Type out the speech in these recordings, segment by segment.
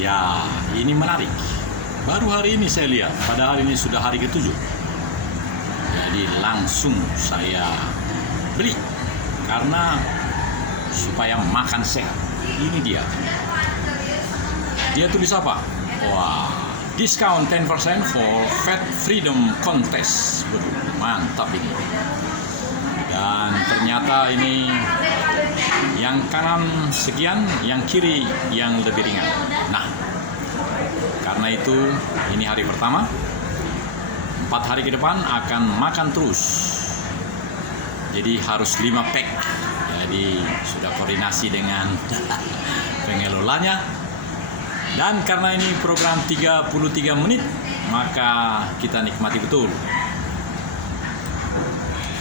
Ya, ini menarik. Baru hari ini saya lihat, pada hari ini sudah hari ke-7. Jadi langsung saya beli karena supaya makan sehat. Ini dia. Dia tulis apa? Wah, discount 10% for Fat Freedom Contest. Mantap ini. Dan ternyata ini yang kanan sekian, yang kiri yang lebih ringan. Nah, karena itu ini hari pertama. 4 hari ke depan akan makan terus. Jadi harus 5 pack. Jadi sudah koordinasi dengan pengelolanya. Dan karena ini program 33 menit, maka kita nikmati betul.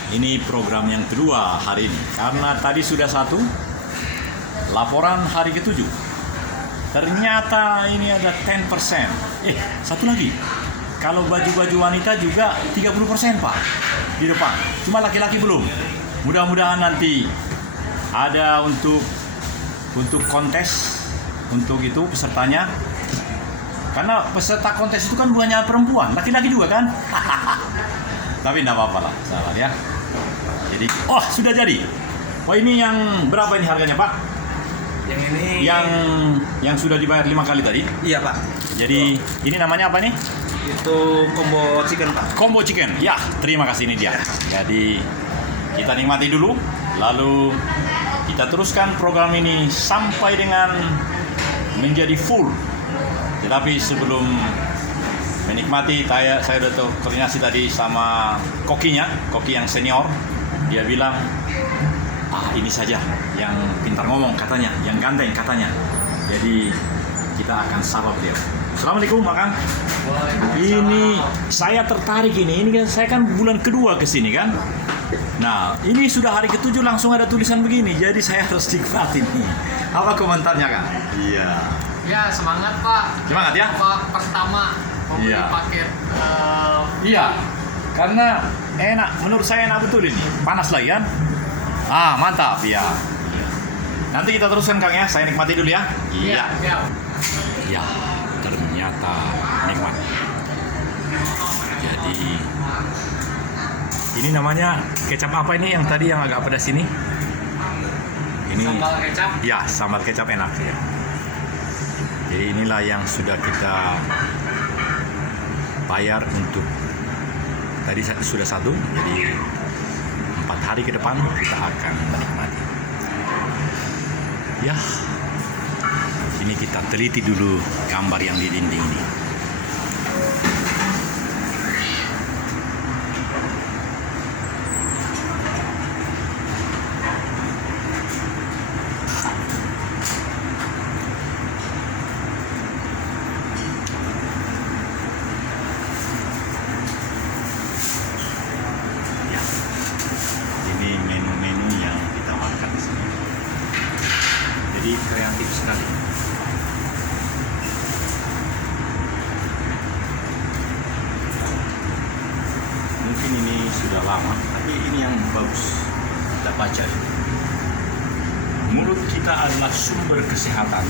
Ini program yang kedua hari ini. Karena tadi sudah satu, laporan hari ke-7. Ternyata ini ada 10%. Satu lagi. Kalau baju-baju wanita juga 30%, Pak, di depan. Cuma laki-laki belum. Mudah-mudahan nanti ada untuk kontes, untuk itu pesertanya. Karena peserta kontes itu kan bukannya perempuan, laki-laki juga kan? Tapi enggak apa-apa lah, salah ya. Jadi, sudah jadi. Ini yang berapa ini harganya, Pak? Yang ini yang sudah dibayar 5 kali tadi? Iya, Pak. Jadi, ini namanya apa nih? Itu combo chicken, Pak. Combo chicken. Ya, terima kasih, ini dia. Jadi, kita nikmati dulu, lalu kita teruskan program ini sampai dengan menjadi full. Tetapi sebelum menikmati, saya sudah koordinasi tadi sama koki yang senior. Dia bilang, ini saja yang pintar ngomong katanya, yang ganteng katanya. Jadi kita akan sapa beliau. Assalamualaikum, Kang. Ini saya tertarik ini kan saya kan bulan kedua ke sini kan. Nah, ini sudah hari ke-7 langsung ada tulisan begini. Jadi saya harus nikmatin nih. Apa komentarnya, Kang? Iya. Ya, semangat, Pak. Semangat ya. Pak pertama membeli paket. Iya. Karena enak, menurut saya enak betul ini. Panas lagi kan? Mantap ya. Nanti kita teruskan, Kang ya. Saya nikmati dulu ya. Iya. Ya, ternyata nikmat. Jadi ini namanya kecap apa ini yang tadi yang agak pedas ini? Ini Sambal kecap. Ya, sambal kecap enak ya. Jadi inilah yang sudah kita bayar untuk tadi sudah satu. Jadi 4 hari ke depan kita akan menikmati. Ya, ini kita teliti dulu gambar yang di dinding ini. Kreatif sekali. Mungkin ini sudah lama, tapi ini yang bagus kita baca. Mulut kita adalah sumber kesehatan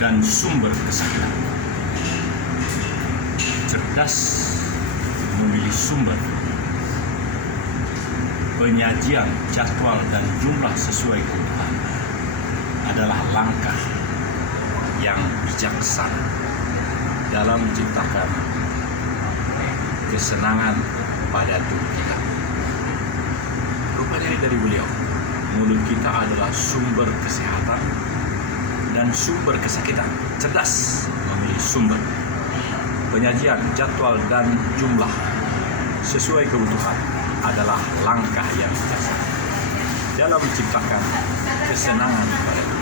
dan sumber kesakitan. Cerdas memilih sumber, penyajian, jadwal dan jumlah sesuai kebutuhan adalah langkah yang bijaksana dalam menciptakan kesenangan pada tubuh kita. Rupanya ini dari beliau. Mulut kita adalah sumber kesehatan dan sumber kesakitan. Cerdas memilih sumber, penyajian, jadwal dan jumlah sesuai kebutuhan adalah langkah yang bijaksana dalam menciptakan kesenangan pada tubuh.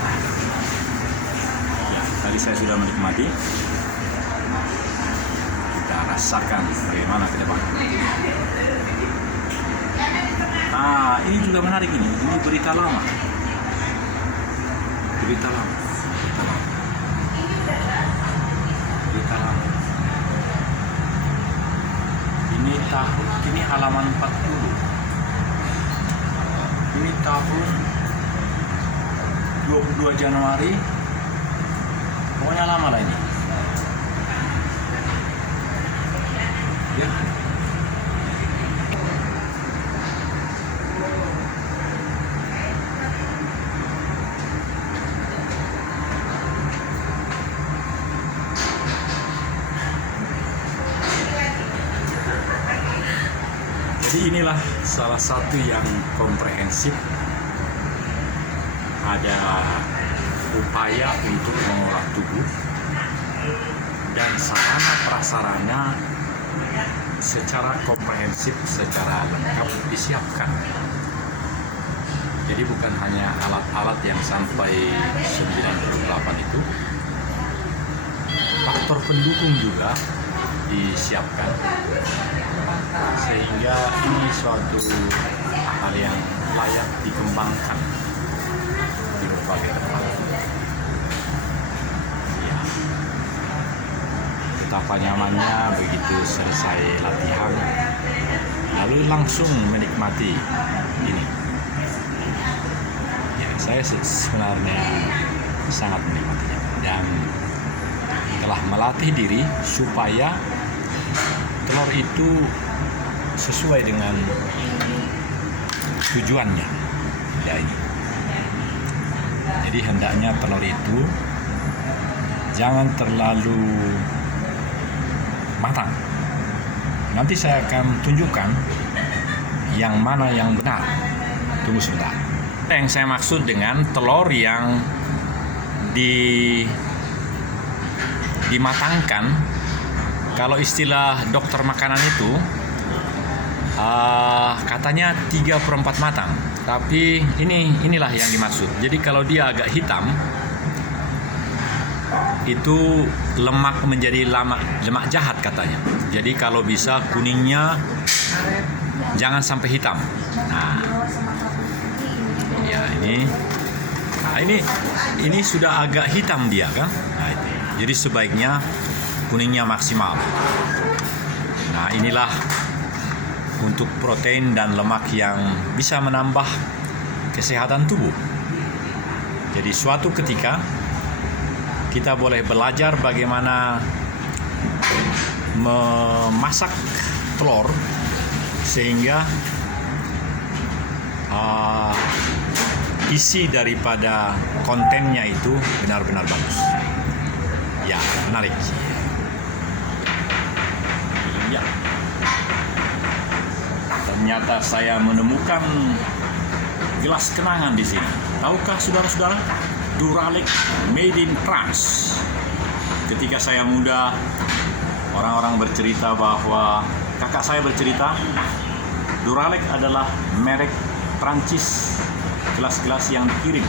Tadi saya sudah menikmati. Kita rasakan bagaimana ke depan. Ini juga menarik ini. Ini berita lama. Berita lama. Ini halaman 40. Ini tahun 22 Januari. Pokoknya lama lah ini. Jadi inilah salah satu yang komprehensif. Ada upaya untuk mengolah tubuh dan sarana prasarana secara komprehensif, secara lengkap disiapkan. Jadi bukan hanya alat-alat yang sampai 98 itu, faktor pendukung juga disiapkan, sehingga ini suatu hal yang layak dikembangkan di berbagai tempat. Ya, betapa nyamannya begitu selesai latihan, lalu langsung menikmati ini. Ya, saya sebenarnya sangat menikmatinya dan telah melatih diri supaya telur itu sesuai dengan tujuannya. Ya, ini. Jadi hendaknya telur itu jangan terlalu matang. Nanti saya akan tunjukkan yang mana yang benar. Tunggu sebentar. Yang saya maksud dengan telur yang dimatangkan, kalau istilah dokter makanan itu katanya 3/4 matang, tapi inilah yang dimaksud. Jadi kalau dia agak hitam, itu lemak menjadi lemak jahat katanya. Jadi kalau bisa kuningnya jangan sampai hitam. Nah, ya ini sudah agak hitam dia kan. Nah, itu. Jadi sebaiknya kuningnya maksimal. Nah, inilah untuk protein dan lemak yang bisa menambah kesehatan tubuh. Jadi suatu ketika kita boleh belajar bagaimana memasak telur sehingga isi daripada kontennya itu benar-benar bagus. Ya, menarik. Ya. Ternyata saya menemukan gelas kenangan di sini. Tahukah saudara-saudara? Duralex made in France. Ketika saya muda, orang-orang bercerita bahwa kakak saya bercerita Duralex adalah merek Prancis, gelas-gelas yang dikirim.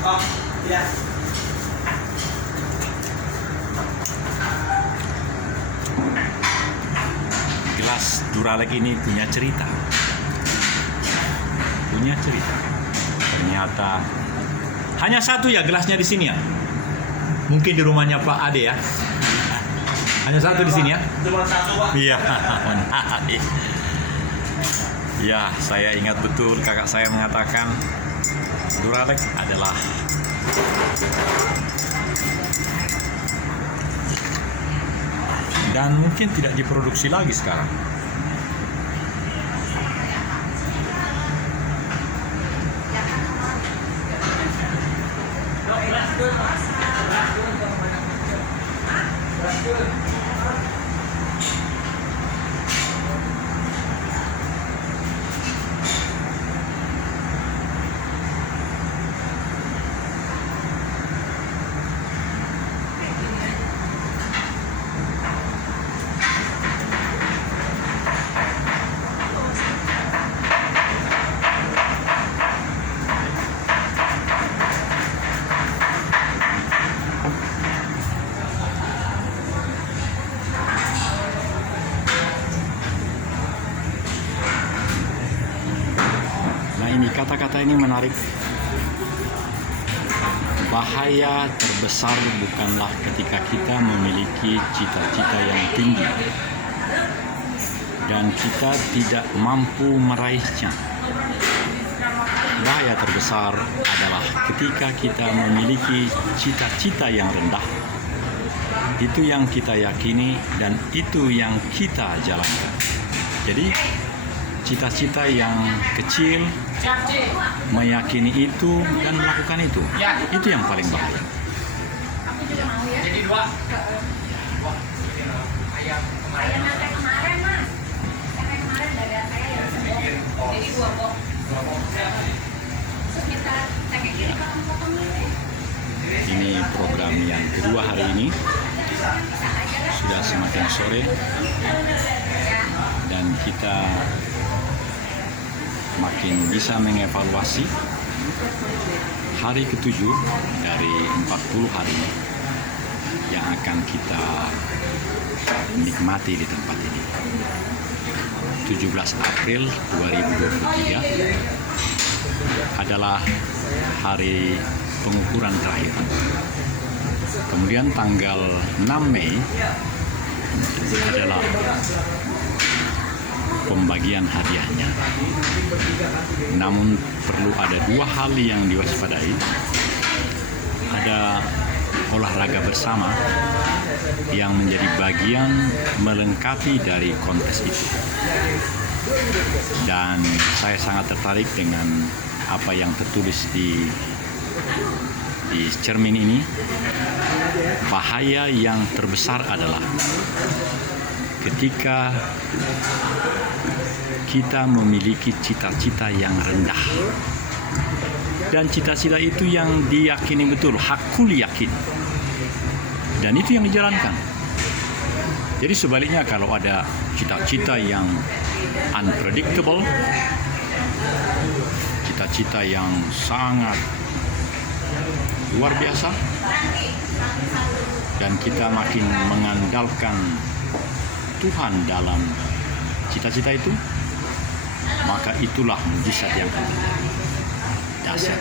Oh, iya. Gelas Duralex ini punya cerita. Ternyata hanya satu ya gelasnya di sini ya. Mungkin di rumahnya Pak Ade ya. Hanya satu di sini ya. Cuma satu, Pak. Iya. Ya, saya ingat betul kakak saya mengatakan Duralex adalah dan mungkin tidak diproduksi lagi sekarang. Kata-kata ini menarik. Bahaya terbesar bukanlah ketika kita memiliki cita-cita yang tinggi dan kita tidak mampu meraihnya. Bahaya terbesar adalah ketika kita memiliki cita-cita yang rendah. Itu yang kita yakini dan itu yang kita jalankan. Jadi cita-cita yang kecil, meyakini itu dan melakukan itu yang paling bahaya. Jadi dua. Ayam kemarin. Mas. Kemarin dagang saya ya. Jadi dua kok. Terus kita kayak gini potong-potong ini. Ini program yang kedua hari ini. Sudah semakin sore dan kita makin bisa mengevaluasi hari ke-7 dari 40 hari yang akan kita nikmati di tempat ini. 17 April 2023 adalah hari pengukuran terakhir. Kemudian tanggal 6 Mei adalah pembagian hadiahnya. Namun perlu ada dua hal yang diwaspadai. Ada olahraga bersama yang menjadi bagian melengkapi dari kontes itu. Dan saya sangat tertarik dengan apa yang tertulis di cermin ini. Bahaya yang terbesar adalah ketika kita memiliki cita-cita yang rendah. Dan cita-cita itu yang diyakini betul, hakul yakin. Dan itu yang dijalankan. Jadi sebaliknya kalau ada cita-cita yang unpredictable, cita-cita yang sangat luar biasa, dan kita makin mengandalkan Tuhan dalam cita-cita itu, maka itulah mujizat yang dasar.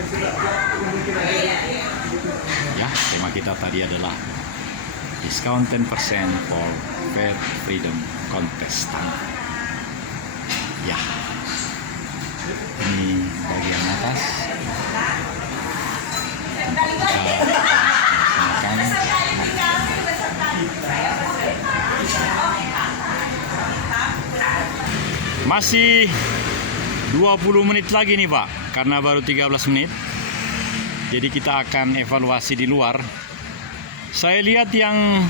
Ya, tema kita tadi adalah discount 10% for Faith Freedom Contestant. Ya, ini bagian atas. Masih 20 menit lagi nih Pak, karena baru 13 menit. Jadi kita akan evaluasi di luar. Saya lihat yang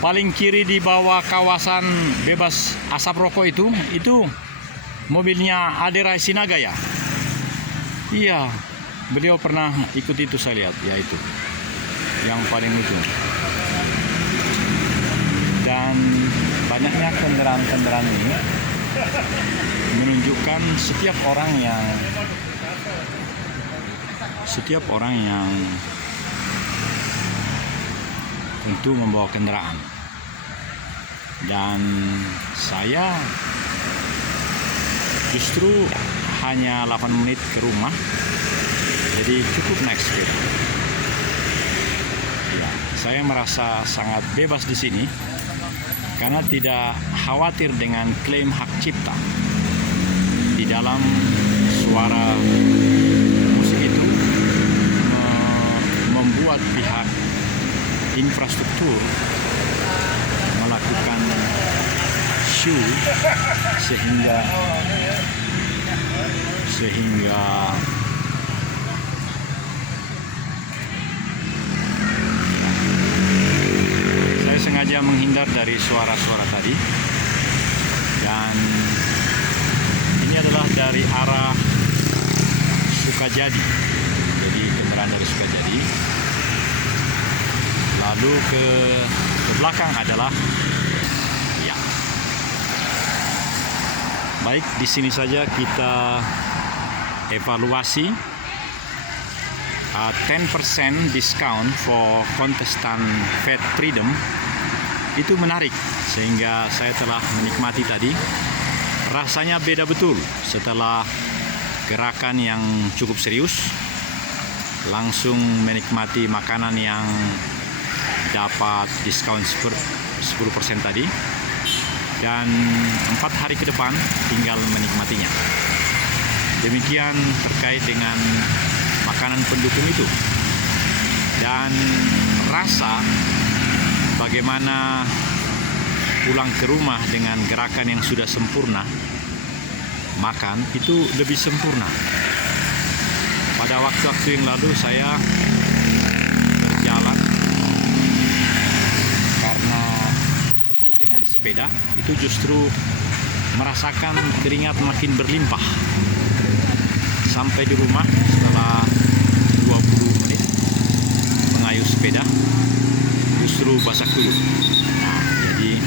paling kiri di bawah kawasan bebas asap rokok itu mobilnya Adera Sinaga ya? Iya, beliau pernah ikut itu saya lihat, ya itu. Yang paling ujung. Dan banyaknya kendaraan-kendaraan ini menunjukkan setiap orang yang tentu membawa kendaraan. Dan saya justru hanya 8 menit ke rumah, jadi cukup naik sepeda. Ya, saya merasa sangat bebas di sini karena tidak khawatir dengan klaim hak cipta. Di dalam suara musik itu membuat pihak infrastruktur melakukan show sehingga saya sengaja menghindar dari suara-suara tadi. Dan ini adalah dari arah Sukajadi, jadi kendaraan dari Sukajadi. Lalu ke belakang adalah ya. Baik, di sini saja kita evaluasi 10% discount for contestant Faith Freedom. Itu menarik, sehingga saya telah menikmati tadi. Rasanya beda betul setelah gerakan yang cukup serius, langsung menikmati makanan yang dapat diskon 10% tadi. dan 4 hari ke depan tinggal menikmatinya. Demikian terkait dengan makanan pendukung itu. Dan rasa bagaimana pulang ke rumah dengan gerakan yang sudah sempurna, makan itu lebih sempurna. Pada waktu-waktu yang lalu saya berjalan karena dengan sepeda itu justru merasakan keringat makin berlimpah. Sampai di rumah setelah 20 menit mengayuh sepeda justru basah kuyup. Nah, jadi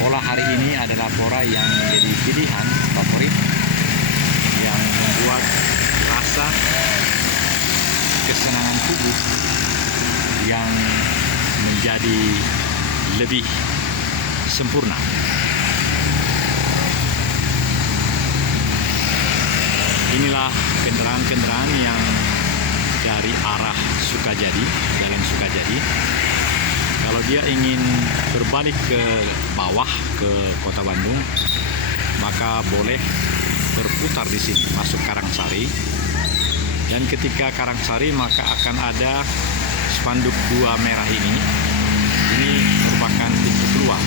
pola hari ini adalah pola yang menjadi pilihan favorit yang membuat rasa kesenangan tubuh yang menjadi lebih sempurna. Inilah kendaraan-kendaraan yang dari arah Sukajadi, jalan Sukajadi. Kalau dia ingin berbalik ke bawah ke Kota Bandung, maka boleh berputar di sini, masuk Karangsari. Dan ketika Karangsari maka akan ada spanduk 2 merah ini. Ini merupakan pintu keluar.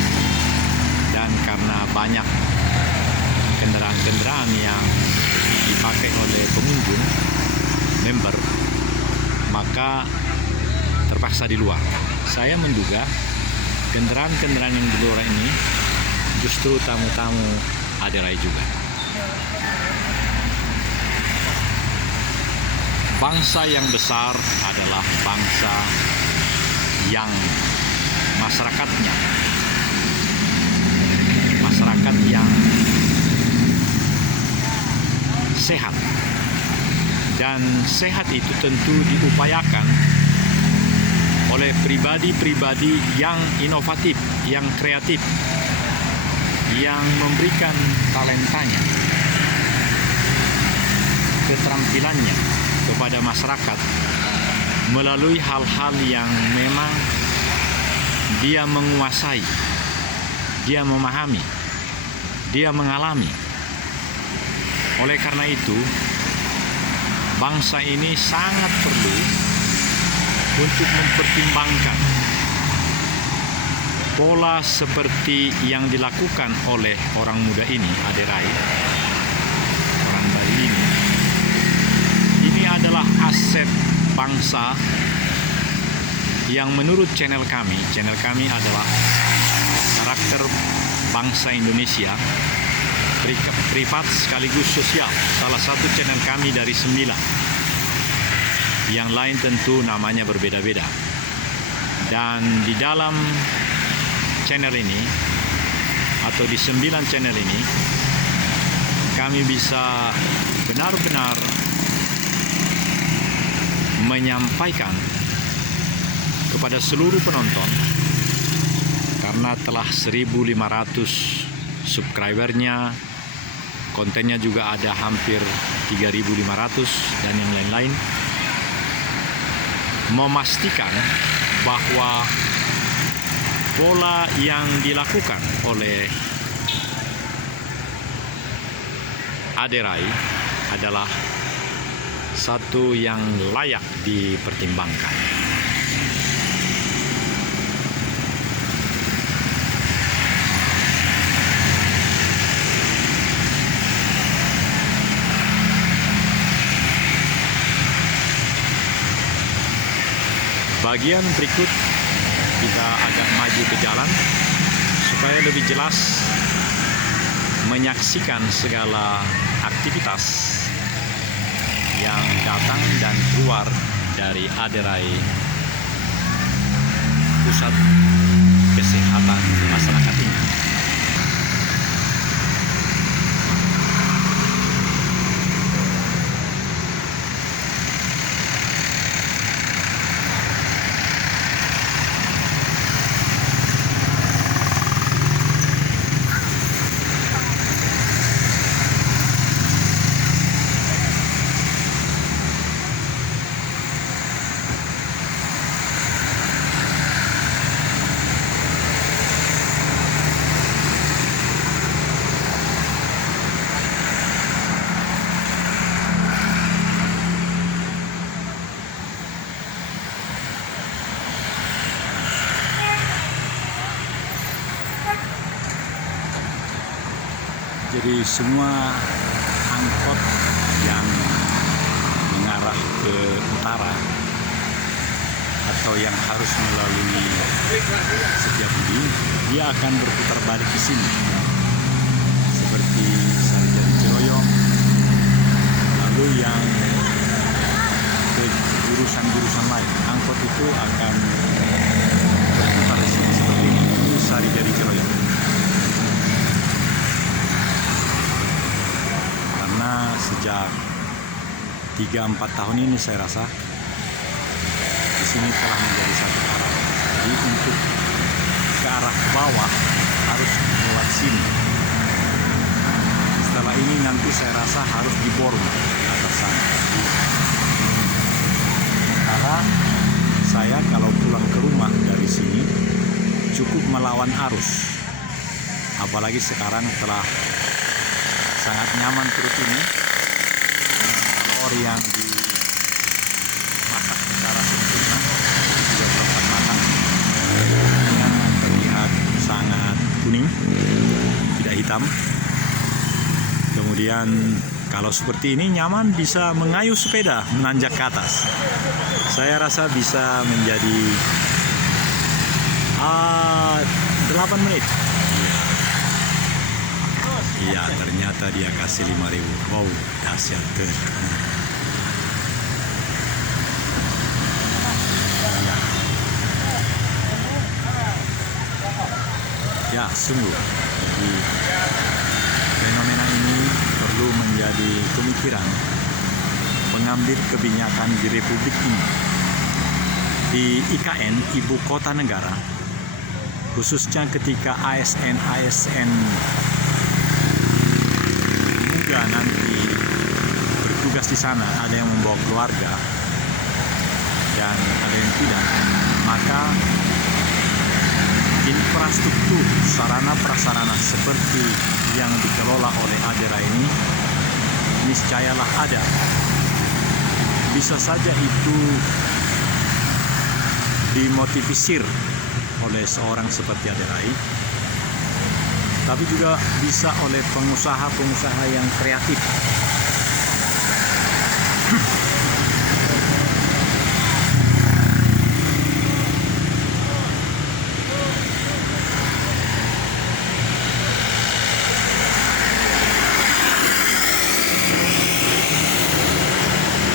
Dan karena banyak kendaraan-kendaraan yang dipakai oleh pengunjung, member, maka terpaksa di luar. Saya menduga kendaraan-kendaraan yang di luar ini justru tamu-tamu Aderai juga. Bangsa yang besar adalah bangsa yang masyarakatnya, masyarakat yang sehat. Dan sehat itu tentu diupayakan oleh pribadi-pribadi yang inovatif, yang kreatif, yang memberikan talentanya, keterampilannya kepada masyarakat melalui hal-hal yang memang dia menguasai, dia memahami, dia mengalami. Oleh karena itu, bangsa ini sangat perlu untuk mempertimbangkan pola seperti yang dilakukan oleh orang muda ini, Aderai, orang Bali ini. Ini adalah aset bangsa yang menurut channel kami adalah karakter bangsa Indonesia, privat sekaligus sosial. Salah satu channel kami dari 9. Yang lain tentu namanya berbeda-beda. Dan di dalam channel ini, atau di 9 channel ini, kami bisa benar-benar menyampaikan kepada seluruh penonton, karena telah 1.500 subscribernya, kontennya juga ada hampir 3.500 dan yang lain-lain, memastikan bahwa pola yang dilakukan oleh Aderai adalah satu yang layak dipertimbangkan. Bagian berikut kita agak maju ke jalan supaya lebih jelas menyaksikan segala aktivitas yang datang dan keluar dari Aderai Pusat Kesehatan Masyarakat ini. Jadi semua angkot yang mengarah ke utara atau yang harus melalui Setiabudi, dia akan berputar balik ke sini. Seperti Sarijadi Ciroyong, lalu yang ke jurusan-jurusan lain, angkot itu akan berputar di sini seperti ini. Itu Sarijadi Ciroyong. Karena sejak 3-4 tahun ini saya rasa di sini telah menjadi satu arah. Jadi untuk ke arah bawah harus lewat sini. Setelah ini nanti saya rasa harus dibor ke atas sana. Sementara saya kalau pulang ke rumah dari sini cukup melawan arus. Apalagi sekarang telah sangat nyaman perut ini. Telur yang dimasak secara sempurna juga dapat matang. Yang terlihat sangat kuning, tidak hitam. Kemudian kalau seperti ini nyaman bisa mengayuh sepeda menanjak ke atas. Saya rasa bisa menjadi 8 menit. Iya, ternyata dia kasih 5.000. Wow, dahsyat. Ya, sungguh. Jadi fenomena ini perlu menjadi pemikiran pengambil kebijakan di Republik ini. Di IKN, ibu kota negara, khususnya ketika ASN muda nanti bertugas di sana, ada yang membawa keluarga dan ada yang tidak, maka infrastruktur sarana prasarana seperti yang dikelola oleh ADERA ini niscayalah ada. Bisa saja itu dimotivisir oleh seorang seperti ADERA, tapi juga bisa oleh pengusaha-pengusaha yang kreatif.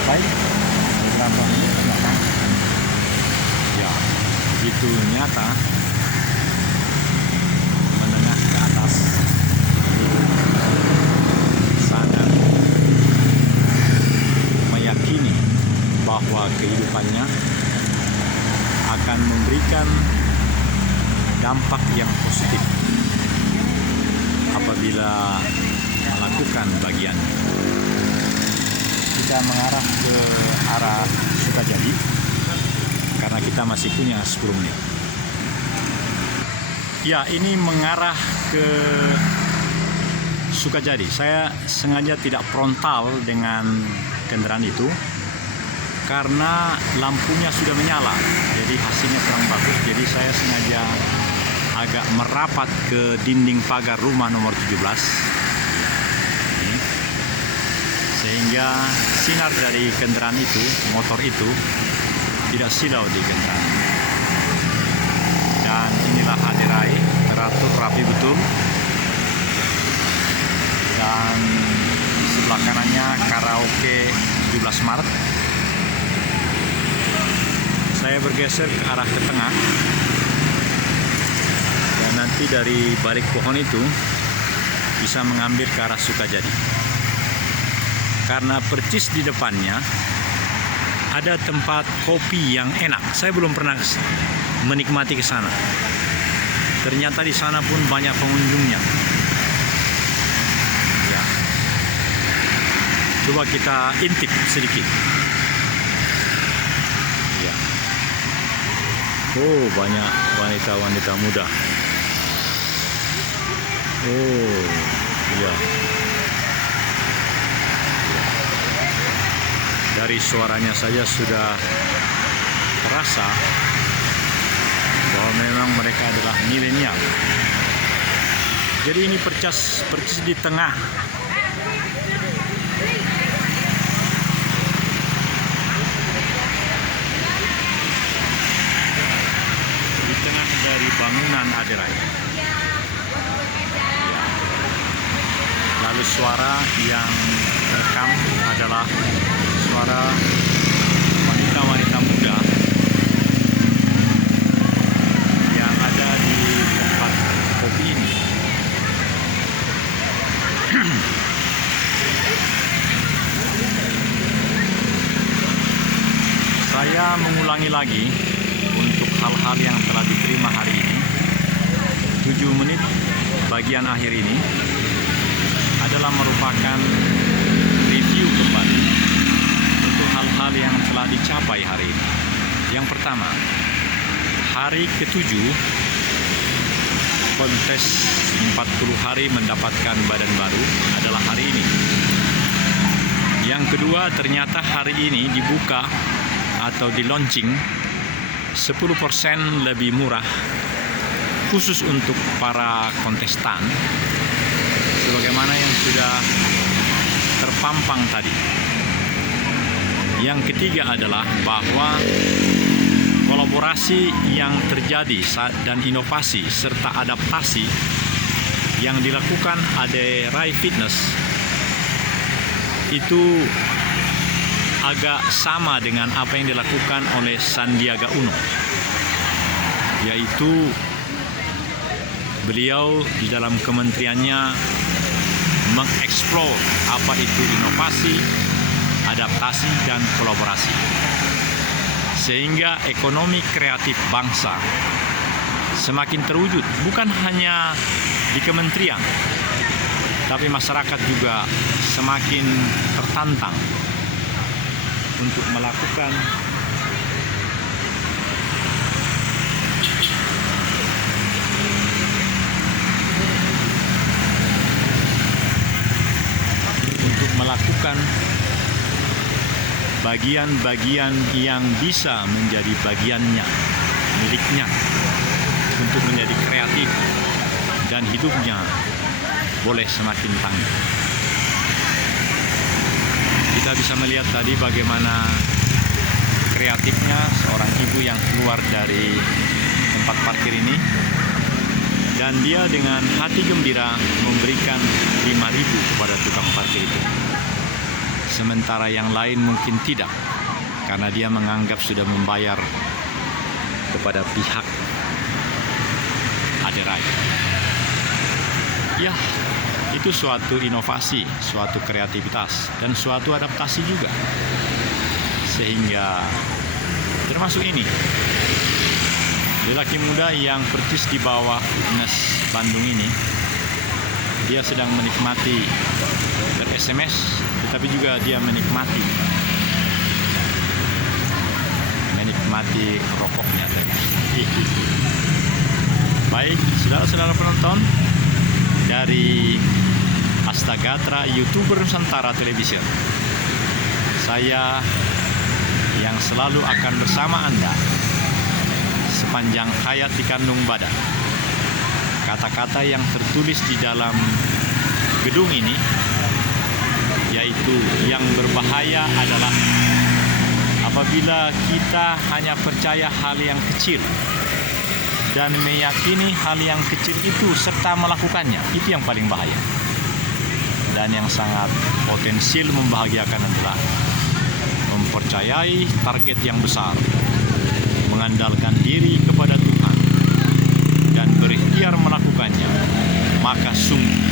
Baik, beberapa menit belakang. Ya, begitu nyata menengah ke atas sangat meyakini bahwa kehidupannya akan memberikan dampak yang positif apabila melakukan bagian. Kita mengarah ke arah Sukajadi karena kita masih punya 10 menit. Ya, ini mengarah ke Sukajadi. Saya sengaja tidak frontal dengan kendaraan itu karena lampunya sudah menyala, jadi hasilnya kurang bagus. Jadi saya sengaja agak merapat ke dinding pagar rumah nomor 17 ini, sehingga sinar dari kendaraan itu, motor itu, tidak silau di kendaraan. Dan inilah Hadirai, teratur rapi betul. Dan sebelah kanannya karaoke 17 Maret. Saya bergeser ke arah ke tengah. Dan nanti dari balik pohon itu bisa mengambil ke arah Sukajadi. Karena percis di depannya ada tempat kopi yang enak. Saya belum pernah menikmati ke sana. Ternyata di sana pun banyak pengunjungnya. Ya. Coba kita intip sedikit. Ya. Oh, banyak wanita-wanita muda. Oh, iya. Dari suaranya saja sudah terasa bahwa memang mereka adalah milenial. Jadi ini percis di tengah. Di tengah dari bangunan Aderai. Lalu suara yang terekam adalah suara wanita-wanita muda yang ada di tempat kopi ini. Saya mengulangi lagi untuk hal-hal yang telah diterima hari ini. 7 menit bagian akhir ini adalah merupakan review kembali untuk hal-hal yang telah dicapai hari ini. Yang pertama, hari ke-7 kontes 40 hari mendapatkan badan baru adalah hari ini. Yang kedua, ternyata hari ini dibuka atau di launching 10% lebih murah khusus untuk para kontestan sebagaimana yang sudah terpampang tadi. Yang ketiga adalah bahwa kolaborasi yang terjadi dan inovasi serta adaptasi yang dilakukan Aderai Fitness itu agak sama dengan apa yang dilakukan oleh Sandiaga Uno, yaitu beliau di dalam kementeriannya mengeksplor apa itu inovasi, adaptasi, dan kolaborasi. Sehingga ekonomi kreatif bangsa semakin terwujud, bukan hanya di kementerian, tapi masyarakat juga semakin tertantang untuk melakukan bagian-bagian yang bisa menjadi bagiannya, miliknya, untuk menjadi kreatif dan hidupnya boleh semakin tangguh. Kita bisa melihat tadi bagaimana kreatifnya seorang ibu yang keluar dari tempat parkir ini, dan dia dengan hati gembira memberikan 5.000 kepada tukang parkir itu. Sementara yang lain mungkin tidak, karena dia menganggap sudah membayar kepada pihak Aderai. Ya, itu suatu inovasi, suatu kreativitas, dan suatu adaptasi juga. Sehingga termasuk ini, lelaki muda yang persis di bawah Fitness Bandung ini, dia sedang menikmati ber-SMS, tetapi juga dia menikmati rokoknya. Baik, saudara-saudara penonton dari Astagatra YouTuber Nusantara Television, saya yang selalu akan bersama Anda sepanjang hayat dikandung badan. Kata-kata yang tertulis di dalam gedung ini, yaitu yang berbahaya adalah apabila kita hanya percaya hal yang kecil dan meyakini hal yang kecil itu serta melakukannya. Itu yang paling bahaya. Dan yang sangat potensial membahagiakan adalah mempercayai target yang besar, mengandalkan diri kepada Tuhan, dan berikhtiar melakukannya. Maka sungguh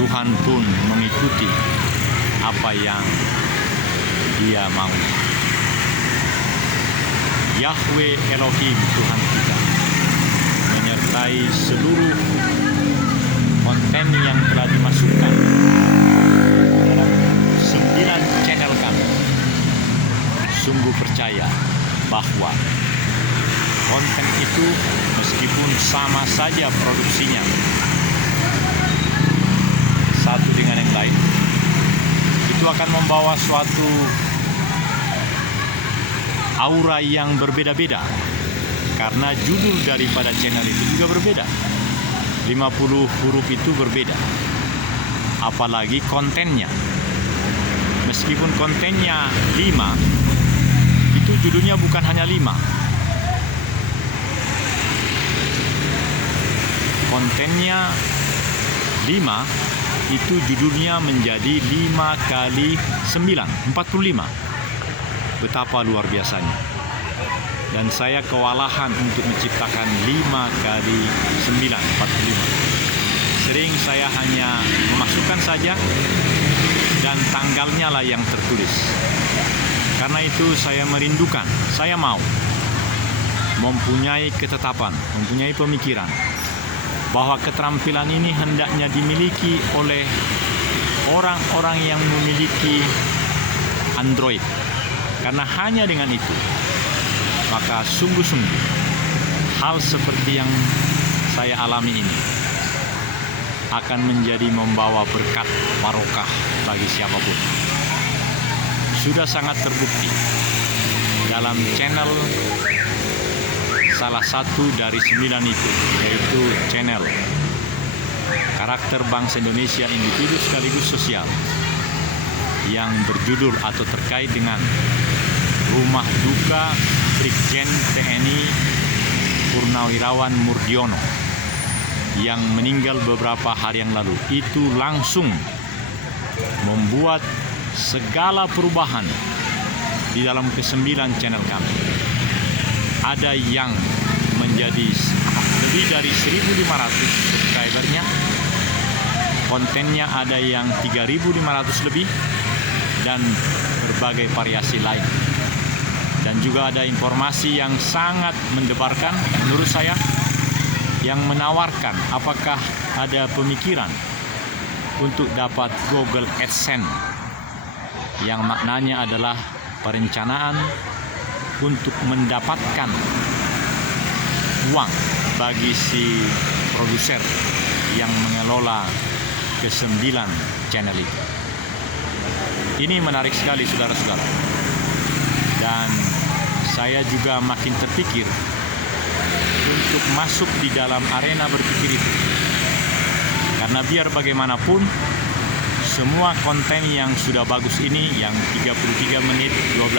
Tuhan pun mengikuti apa yang Dia mau. Yahweh Elohim, Tuhan kita, menyertai seluruh konten yang telah dimasukkan dalam 9 channel kami. Sungguh percaya bahwa konten itu meskipun sama saja produksinya satu dengan yang lain, itu akan membawa suatu aura yang berbeda-beda, karena judul daripada channel itu juga berbeda. 50 huruf itu berbeda. Apalagi kontennya. Meskipun kontennya 5, itu judulnya bukan hanya 5. Kontennya 5, itu judulnya menjadi 5 kali 9, 45. Betapa luar biasanya. Dan saya kewalahan untuk menciptakan 5 kali 9, 45. Sering saya hanya memasukkan saja dan tanggalnya lah yang tertulis. Karena itu saya merindukan, saya mau mempunyai ketetapan, mempunyai pemikiran bahwa keterampilan ini hendaknya dimiliki oleh orang-orang yang memiliki Android. Karena hanya dengan itu, maka sungguh-sungguh hal seperti yang saya alami ini akan menjadi membawa berkat barokah bagi siapapun. Sudah sangat terbukti dalam channel salah satu dari 9 itu, yaitu channel Karakter Bangsa Indonesia Individu Sekaligus Sosial, yang berjudul atau terkait dengan rumah duka Brigjen TNI Purnawirawan Murdiono yang meninggal beberapa hari yang lalu, itu langsung membuat segala perubahan di dalam ke-9 channel kami. Ada yang menjadi lebih dari 1.500 subscribernya, kontennya ada yang 3.500 lebih, dan berbagai variasi lain. Dan juga ada informasi yang sangat mendebarkan menurut saya, yang menawarkan apakah ada pemikiran untuk dapat Google AdSense, yang maknanya adalah perencanaan untuk mendapatkan uang bagi si produser yang mengelola ke-9 channel itu. Ini menarik sekali, saudara-saudara. Dan saya juga makin terpikir untuk masuk di dalam arena berpikir itu. Karena biar bagaimanapun, semua konten yang sudah bagus ini, yang 33 menit, 12